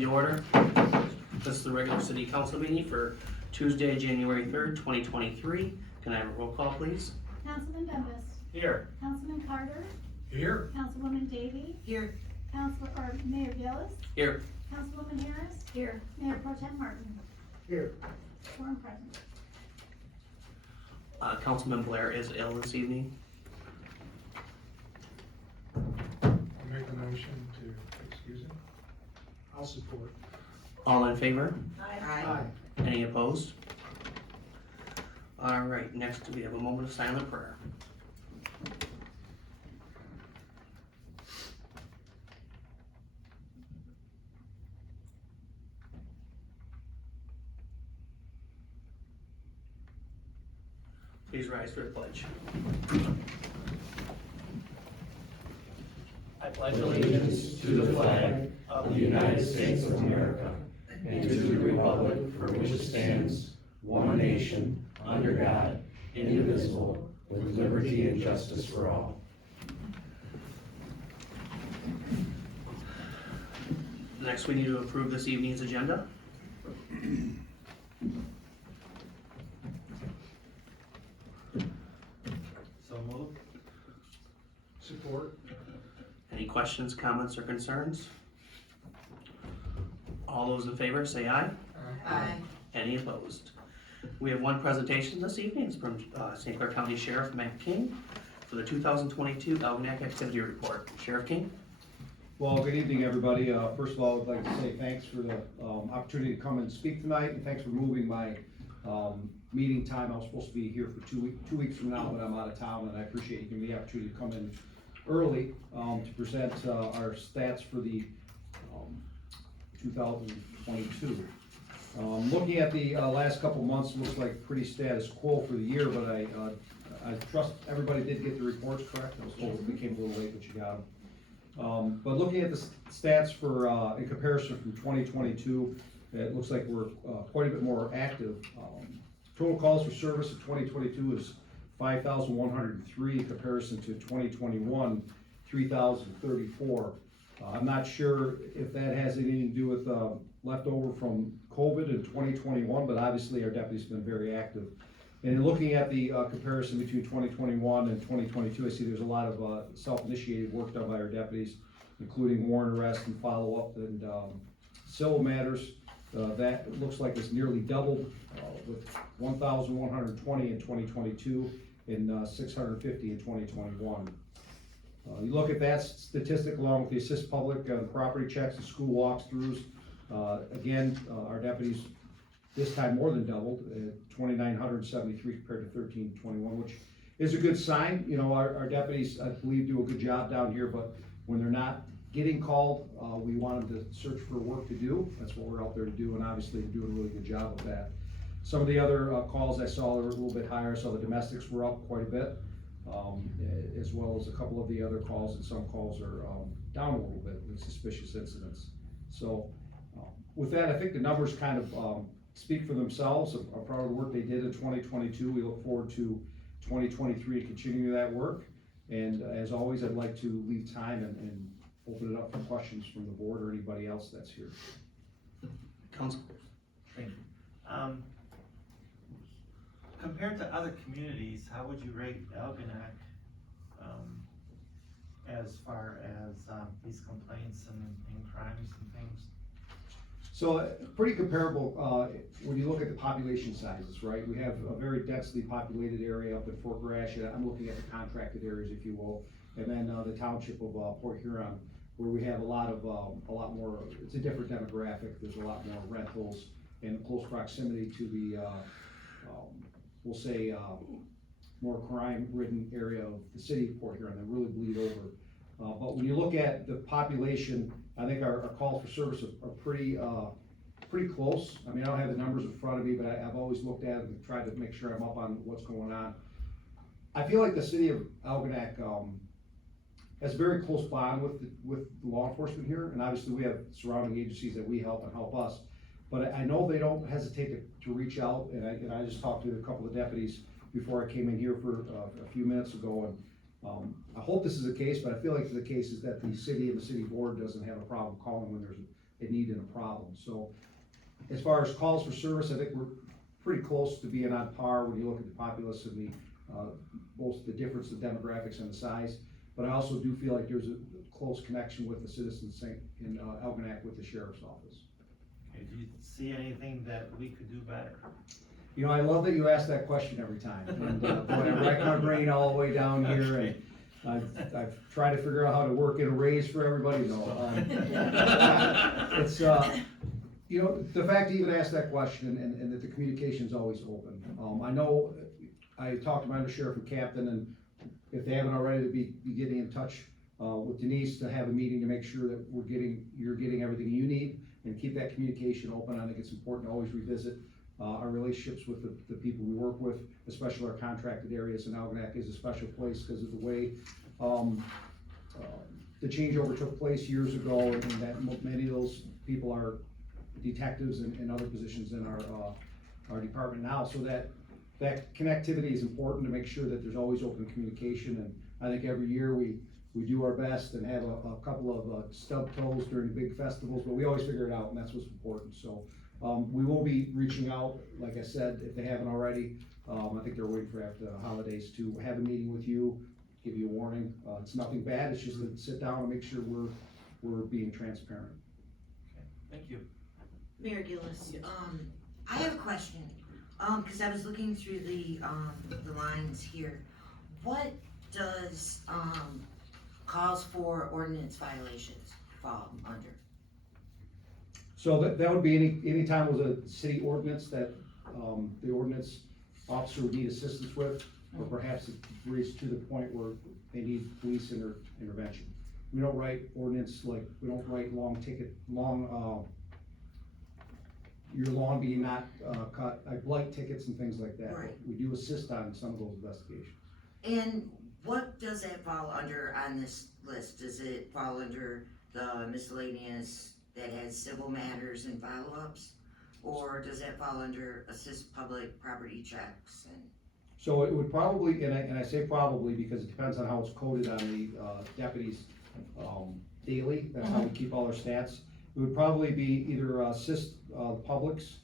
To order. This is the regular city council meeting for Tuesday, January 3rd, 2023. Can I have a roll call, please? Councilman Bembas. Here. Councilman Carter. Here. Councilwoman Davy. Here. Mayor Gillis. Here. Councilwoman Harris. Here. Mayor Pro Tem Martin. Here. Quorum present. Councilman Blair is ill this evening. I'll make a motion to excuse him. I'll support. All in favor? Aye. Any opposed? All right, next we have a moment of silent prayer. Please rise for the pledge. I pledge allegiance to the flag of the United States of America and to the republic for which it stands, one nation, under God, indivisible, with liberty and justice for all. Next, we need to approve this evening's agenda. So moved. Support. Any questions, comments, or concerns? All those in favor say aye. Aye. Any opposed? We have one presentation this evening. It's from St. Clair County Sheriff Matt King for the 2022 Algonac Activity Report. Sheriff King? Well, good evening, everybody. First of all, I'd like to say thanks for the opportunity to come and speak tonight, and thanks for moving my meeting time. I was supposed to be here for 2 weeks from now, but I'm out of town, and I appreciate you giving me the opportunity to come in early to present our stats for the 2022. Looking at the last couple months, looks like pretty status quo for the year, but I trust everybody did get the reports correct. I was told it became a little late, but you got them. But looking at the stats for in comparison from 2022, it looks like we're quite a bit more active. Total calls for service in 2022 is 5,103 in comparison to 2021, 3,034. I'm not sure if that has anything to do with leftover from COVID in 2021, but obviously our deputies have been very active. And in looking at the comparison between 2021 and 2022, I see there's a lot of self-initiated work done by our deputies, including warrant arrest and follow-up and civil matters. That looks like it's nearly doubled with 1,120 in 2022 and 650 in 2021. You look at that statistic along with the assist public property checks and school walkthroughs. Again, our deputies this time more than doubled at 2,973 compared to 1,321, which is a good sign. You know, our deputies, I believe, do a good job down here, but when they're not getting called, we want them to search for work to do. That's what we're out there to do, and obviously they're doing a really good job of that. Some of the other calls I saw were a little bit higher, so the domestics were up quite a bit, as well as a couple of the other calls, and some calls are down a little bit with suspicious incidents. So with that, I think the numbers kind of speak for themselves. I'm proud of the work they did in 2022. We look forward to 2023 continuing that work. And as always, I'd like to leave time and open it up for questions from the board or anybody else that's here. Council? Thank you. Compared to other communities, how would you rate Algonac as far as these complaints and crimes and things? So pretty comparable when you look at the population sizes, right? We have a very densely populated area up in Fort Gratiot. I'm looking at the contracted areas, if you will, and then the township of Port Huron, where we have a lot more. It's a different demographic. There's a lot more rentals in close proximity to the we'll say more crime-ridden area of the city of Port Huron that really bleed over. But when you look at the population, I think our calls for service are pretty close. I mean, I don't have the numbers in front of me, but I've always looked at it and tried to make sure I'm up on what's going on. I feel like the city of Algonac has a very close bond with law enforcement here, and obviously we have surrounding agencies that we help and help us. But I know they don't hesitate to reach out, and I just talked to a couple of deputies before I came in here for a few minutes ago, and I hope this is the case, but I feel like the case is that the city and the city board doesn't have a problem calling when there's need and a problem. So as far as calls for service, I think we're pretty close to being on par when you look at the populace and both the difference of demographics and the size. But I also do feel like there's a close connection with the citizens in Algonac with the sheriff's office. Okay, do you see anything that we could do better? You know, I love that you ask that question every time, and, boy, I rack my brain all the way down here, and I've tried to figure out how to work in a raise for everybody, it's, you know, the fact that you even ask that question and that the communication's always open. I know, I talked to my undersheriff and captain, and if they haven't already, to be getting in touch, with Denise to have a meeting to make sure that you're getting everything you need, and keep that communication open. I think it's important to always revisit our relationships with the people we work with, especially our contracted areas, and Algonac is a special place because of the way the changeover took place years ago, and that many of those people are detectives and other positions in our department now, so that connectivity is important to make sure that there's always open communication. And I think every year we do our best and have a couple of stub toes during the big festivals, but we always figure it out, and that's what's important. So we will be reaching out, like I said, if they haven't already. I think they're waiting for after the holidays to have a meeting with you, give you a warning. It's nothing bad, it's just to sit down and make sure we're being transparent. Okay, thank you. Mayor Gillis, I have a question, cause I was looking through the lines here. What does, calls for ordinance violations fall under? So that would be any time it was a city ordinance that, the ordinance officer would need assistance with, or perhaps it reaches to the point where they need police intervention. We don't write ordinance, like, we don't write your lawn being not, cut, like blight tickets and things like that. Right. We do assist on some of those investigations. And what does that fall under on this list? Does it fall under the miscellaneous that has civil matters and follow-ups? Or does that fall under assist public property checks and? So it would probably, and I say probably because it depends on how it's coded on the deputies daily, that's how we keep all our stats. It would probably be either assist publics,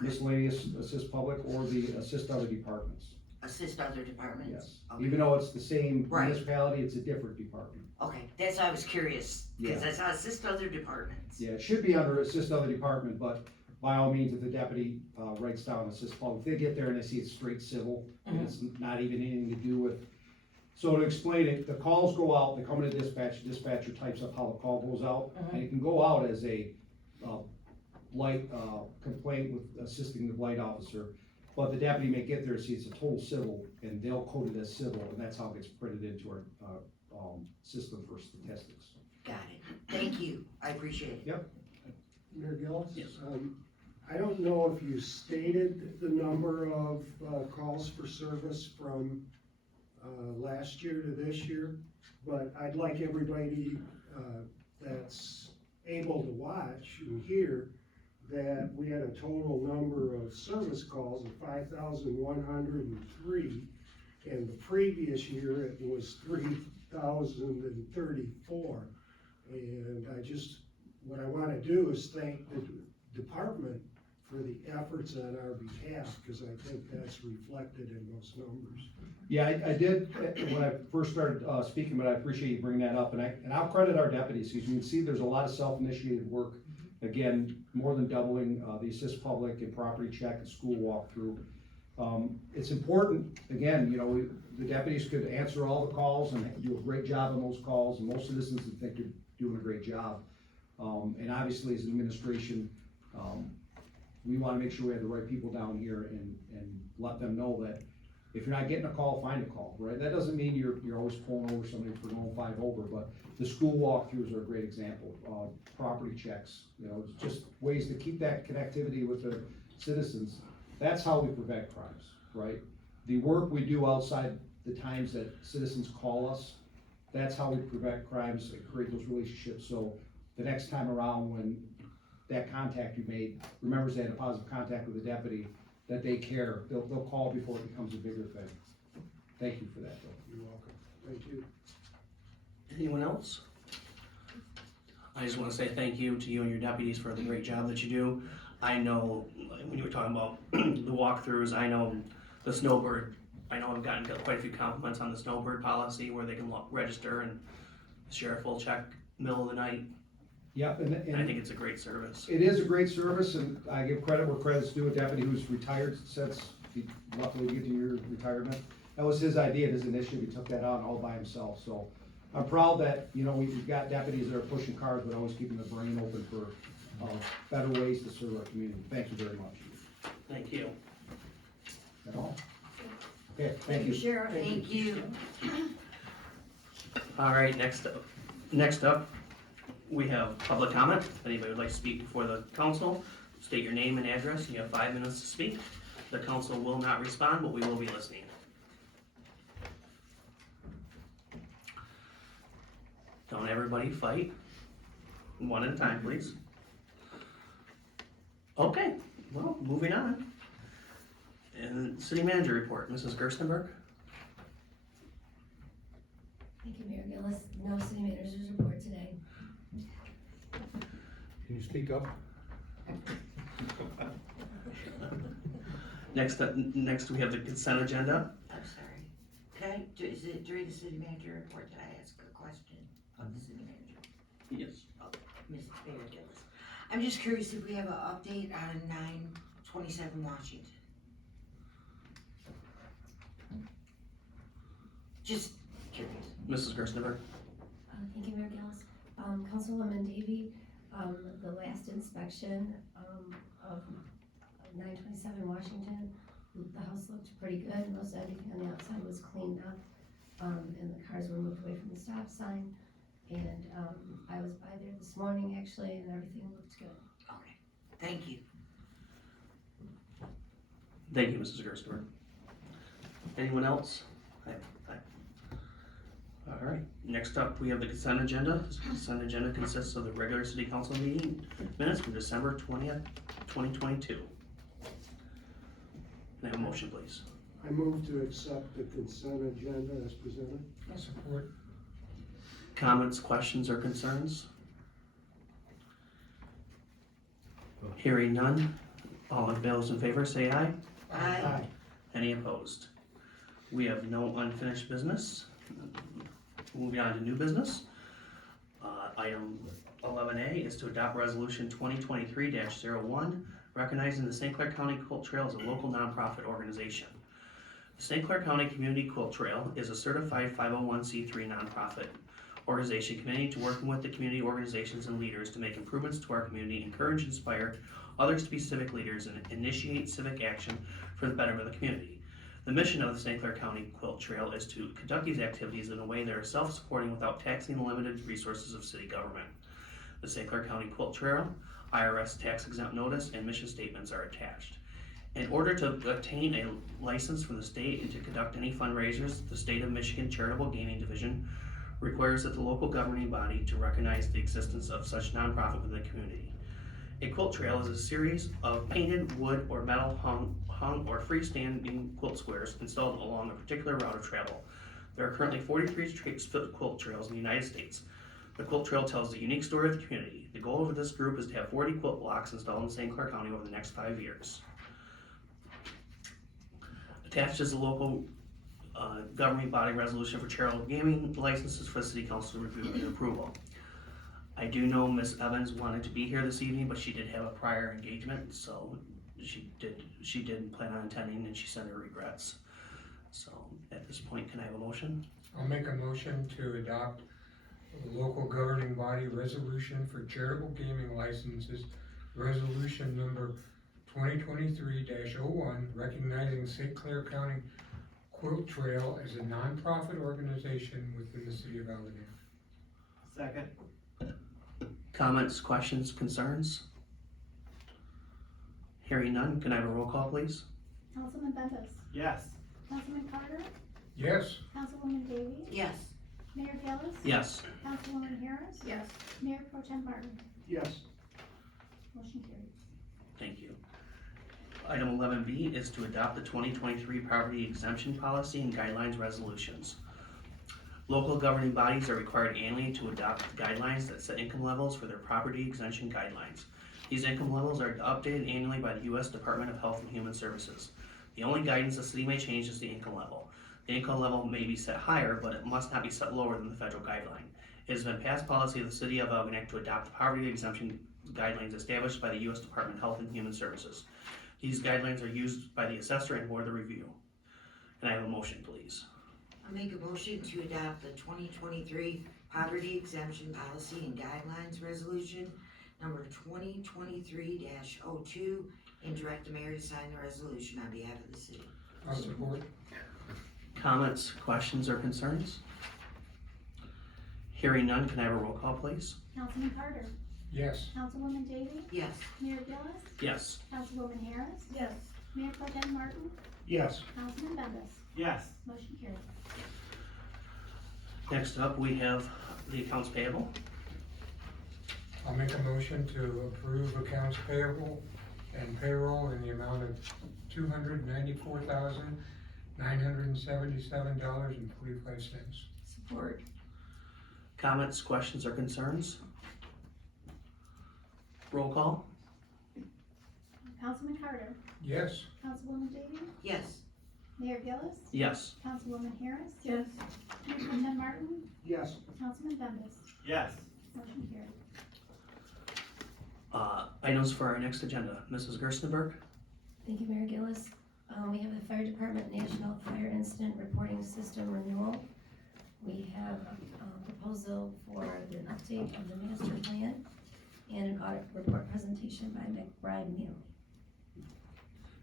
miscellaneous assist public, or the assist other departments. Assist other departments? Yes, Okay. even though it's the same Right. municipality, it's a different department. Okay, that's why I was curious, Yeah. cause I saw assist other departments. Yeah, it should be under assist other department, but by all means, if the deputy writes down assist public, they get there and they see it's straight civil, and it's not even anything to do with. So to explain it, the calls go out, they come into dispatcher types up how the call goes out, and it can go out as a blight complaint with assisting the blight officer, but the deputy may get there and see it's a total civil, and they'll code it as civil, and that's how it gets printed into our system for statistics. Got it, thank you, I appreciate it. Mayor Gillis? Yes. I don't know if you stated the number of calls for service from last year to this year, but I'd like everybody that's able to watch and hear that we had a total number of service calls of 5,103, and the previous year it was 3,034. And what I wanna do is thank the department for the efforts on our behalf, because I think that's reflected in those numbers. Yeah, I did, when I first started speaking, but I appreciate you bringing that up, and I'll credit our deputies, because you can see there's a lot of self-initiated work. Again, more than doubling the assist public and property check and school walkthrough. It's important, again, you know, the deputies could answer all the calls and do a great job on those calls, and most citizens would think they're doing a great job. And obviously, as an administration, we wanna make sure we have the right people down here and let them know that if you're not getting a call, find a call, right? That doesn't mean you're always pulling over somebody for going 5 over, but the school walkthroughs are a great example. Property checks, you know, it's just ways to keep that connectivity with the citizens. That's how we prevent crimes, right? The work we do outside the times that citizens call us, that's how we prevent crimes and create those relationships. So the next time around, when that contact you made remembers they had a positive contact with the deputy, that they care, they'll call before it becomes a bigger thing. Thank you for that, Bill. You're welcome. Thank you. Anyone else? I just wanna say thank you to you and your deputies for the great job that you do. I know, like, when you were talking about the walkthroughs, I know the Snowbird, I know I've gotten quite a few compliments on the Snowbird policy where they can register and the sheriff will check middle of the night. Yep, And I think it's a great service. it is a great service, and I give credit where credit's due. A deputy who's retired since, he luckily get to your retirement. That was his idea, his initiative, he took that on all by himself, so I'm proud that, you know, we've got deputies that are pushing cars, but always keeping the brain open for, better ways to serve our community. Thank you very much. Thank you. That all? Okay, thank you. Sheriff. Thank you. All right, next up, we have public comment. If anybody would like to speak before the council, state your name and address, and you have 5 minutes to speak. The council will not respond, but we will be listening. Don't everybody fight. One at a time, please. Okay, well, moving on. And city manager report, Mrs. Gerstenberg. Thank you, Mayor Gillis. No city manager's report today. Can you speak up? Next we have the consent agenda. I'm sorry. Is it during the city manager report that I ask a question of the city manager? Yes. Mrs. Mayor Gillis. I'm just curious if we have an update on 927 Washington. Just curious. Mrs. Gerstenberg. Thank you, Mayor Gillis. Councilwoman Davy, the last inspection, of 927 Washington, the house looked pretty good. Most everything on the outside was cleaned up, and the cars were moved away from the stop sign. And, I was by there this morning actually, and everything looked good. Okay, thank you. Thank you, Mrs. Gerstenberg. Anyone else? Hi. All right, next up, we have the consent agenda. This consent agenda consists of the regular city council meeting minutes from December 20th, 2022. Can I have a motion, please? I move to accept the consent agenda as presented. Support. Comments, questions, or concerns? Hearing none, all of those in favor say aye. Aye. Any opposed? We have no unfinished business. Moving on to new business. Item 11A is to adopt resolution 2023-01, recognizing the St. Clair County Quilt Trail as a local nonprofit organization. The St. Clair County Community Quilt Trail is a certified 501c3 nonprofit organization committed to working with the community organizations and leaders to make improvements to our community, encourage and inspire others to be civic leaders, and initiate civic action for the betterment of the community. The mission of the St. Clair County Quilt Trail is to conduct these activities in a way that are self-supporting without taxing the limited resources of city government. The St. Clair County Quilt Trail, IRS tax exempt notice, and mission statements are attached. In order to obtain a license from the state and to conduct any fundraisers, the State of Michigan Charitable Gaming Division requires that the local governing body to recognize the existence of such nonprofit within the community. A quilt trail is a series of painted wood or metal hung or freestanding quilt squares installed along a particular route of travel. There are currently 43 quilt trails in the United States. The quilt trail tells the unique story of the community. The goal of this group is to have 40 quilt blocks installed in St. Clair County over the next 5 years. Attached is the local governing body resolution for charitable gaming licenses for the city council review and approval. I do know Ms. Evans wanted to be here this evening, but she did have a prior engagement, so she didn't plan on attending, and she sent her regrets. So at this point, can I have a motion? I'll make a motion to adopt the local governing body resolution for charitable gaming licenses, resolution number 2023-01, recognizing St. Clair County Quilt Trail as a nonprofit organization within the city of Algonac. Second. Comments, questions, concerns? Hearing none, can I have a roll call, please? Councilman Bembas. Yes. Councilman Carter. Yes. Councilwoman Davy. Yes. Mayor Gillis. Yes. Councilwoman Harris. Yes. Mayor Pro Tem Martin. Yes. Motion carried. Thank you. Item 11B is to adopt the 2023 property exemption policy and guidelines resolutions. Local governing bodies are required annually to adopt guidelines that set income levels for their property exemption guidelines. These income levels are updated annually by the U.S. Department of Health and Human Services. The only guidance the city may change is the income level. The income level may be set higher, but it must not be set lower than the federal guideline. It has been past policy of the city of Algonac to adopt the poverty exemption guidelines established by the U.S. Department of Health and Human Services. These guidelines are used by the assessor and board of review. Can I have a motion, please? I'll make a motion to adopt the 2023 Poverty Exemption Policy and Guidelines Resolution number 2023-02 and direct the mayor to sign the resolution on behalf of the city. I'll support. Comments, questions, or concerns? Hearing none, can I have a roll call, please? Councilman Carter, Yes. Councilwoman Davy, Yes. Mayor Gillis, Yes. Councilwoman Harris, Yes. Mayor Pro Tem Martin, Yes. Councilman Bembas. Yes. Motion carried. Next up, we have the accounts payable. I'll make a motion to approve accounts payable and payroll in the amount of $294,977.45. Support. Comments, questions, or concerns? Roll call? Councilman Carter, Yes. Councilwoman Davy, Yes. Mayor Gillis, Yes. Councilwoman Harris, Yes. Mayor Pro Tem Martin, Yes. Councilman Bembas. Yes. Motion carried. Items for our next agenda. Mrs. Gerstenberg? Thank you, Mayor Gillis. We have the Fire Department National Fire Incident Reporting System Renewal. We have a proposal for an update of the master plan and an audit report presentation by McBride Neal.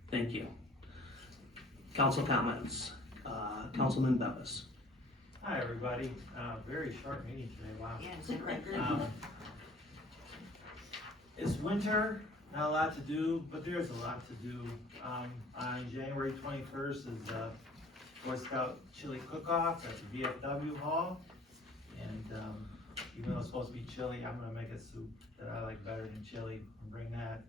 Thank you. Council comments. Councilman Bembas. Hi, everybody. Very short meeting today, wow. Yeah, is that record? It's winter, not a lot to do, but there's a lot to do. On January 21st is the Boy Scout Chili Cook-Off at the VFW Hall. And even though it's supposed to be chilly, I'm gonna make a soup that I like better than chili and bring that.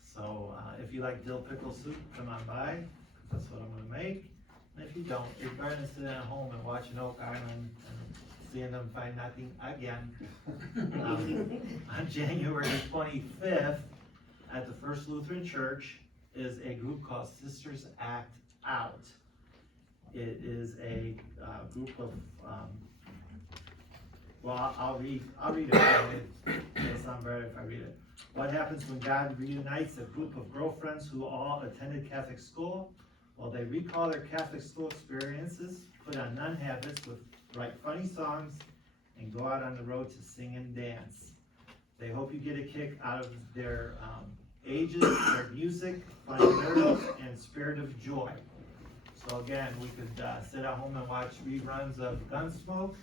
So if you like dill pickle soup, come on by, 'cause that's what I'm gonna make. And if you don't, you're better than sitting at home and watching Oak Island and seeing them find nothing again. On January 25th, at the First Lutheran Church, is a group called Sisters Act Out. It is a group of, well, I'll read it. It'll sound better if I read it. What happens when God reunites a group of girlfriends who all attended Catholic school? Well, they recall their Catholic school experiences, put on nun habits, write funny songs, and go out on the road to sing and dance. They hope you get a kick out of their ages, their music, funny lyrics, and spirit of joy. So again, we could sit at home and watch reruns of Gunsmoke,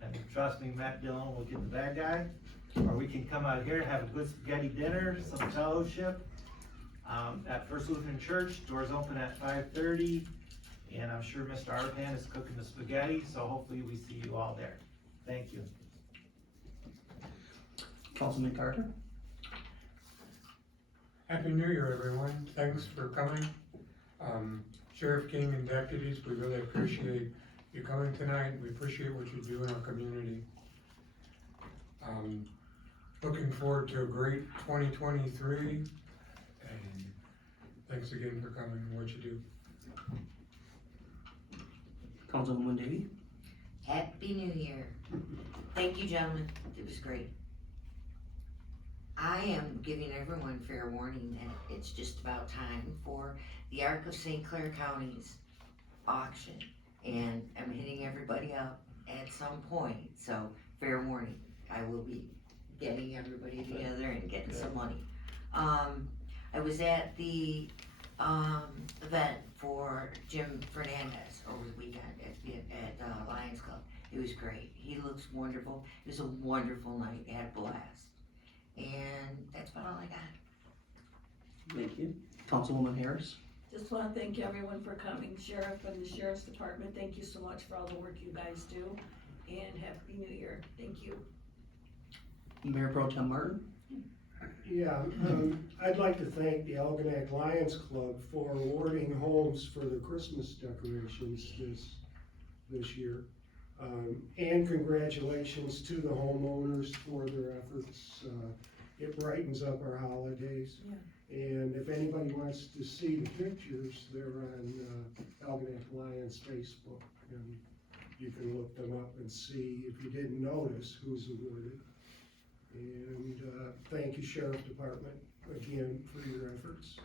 and trust me, Matt Dillon will get the bad guy. Or we can come out here and have a good spaghetti dinner, some fellowship, at First Lutheran Church. Doors open at 5:30, and I'm sure Mr. Arpan is cooking the spaghetti, so hopefully we see you all there. Thank you. Councilman Carter? Happy New Year, everyone. Thanks for coming. Sheriff King and deputies, we really appreciate you coming tonight. We appreciate what you do in our community. Looking forward to a great 2023, and thanks again for coming and what you do. Councilwoman Davy? Happy New Year. Thank you, gentlemen. It was great. I am giving everyone fair warning that it's just about time for the Arc of St. Clair County's auction. And I'm hitting everybody up at some point, so fair warning. I will be getting everybody together and getting some money. I was at the event for Jim Fernandez over the weekend at Lions Club. It was great. He looks wonderful. It was a wonderful night. I had a blast. And that's about all I got. Thank you. Councilwoman Harris? Just want to thank everyone for coming, Sheriff and the Sheriff's Department, thank you so much for all the work you guys do, and Happy New Year, thank you. Mayor Pro Tem Martin? Yeah, I'd like to thank the Algonac Lions Club for awarding homes for the Christmas decorations this year. And congratulations to the homeowners for their efforts. It brightens up our holidays. And if anybody wants to see the pictures, they're on Algonac Lions Facebook. And you can look them up and see, if you didn't notice, who's awarded. And thank you, Sheriff Department, again, for your efforts.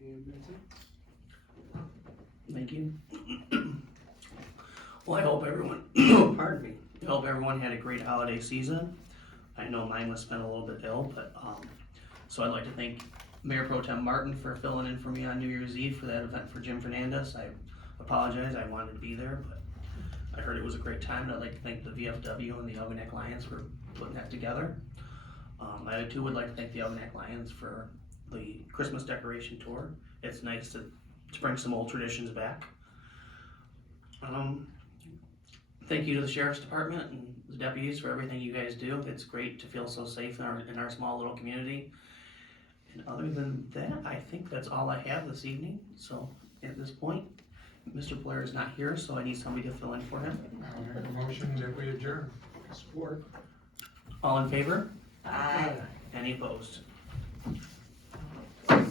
And that's it. Thank you. Well, I hope everyone, pardon me, I hope everyone had a great holiday season. I know mine was spent a little bit ill, but, so I'd like to thank Mayor Pro Tem Martin for filling in for me on New Year's Eve for that event for Jim Fernandez. I apologize, I wanted to be there, but I heard it was a great time, and I'd like to thank the VFW and the Algonac Lions for putting that together. I too would like to thank the Algonac Lions for the Christmas decoration tour. It's nice to bring some old traditions back. Thank you to the Sheriff's Department and the deputies for everything you guys do. It's great to feel so safe in our small little community. And other than that, I think that's all I have this evening. So at this point, Mr. Blair is not here, so I need somebody to fill in for him. I'll make a motion that we adjourn. Support. All in favor? Aye. Any opposed?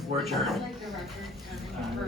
We're adjourned. I'd like the record, for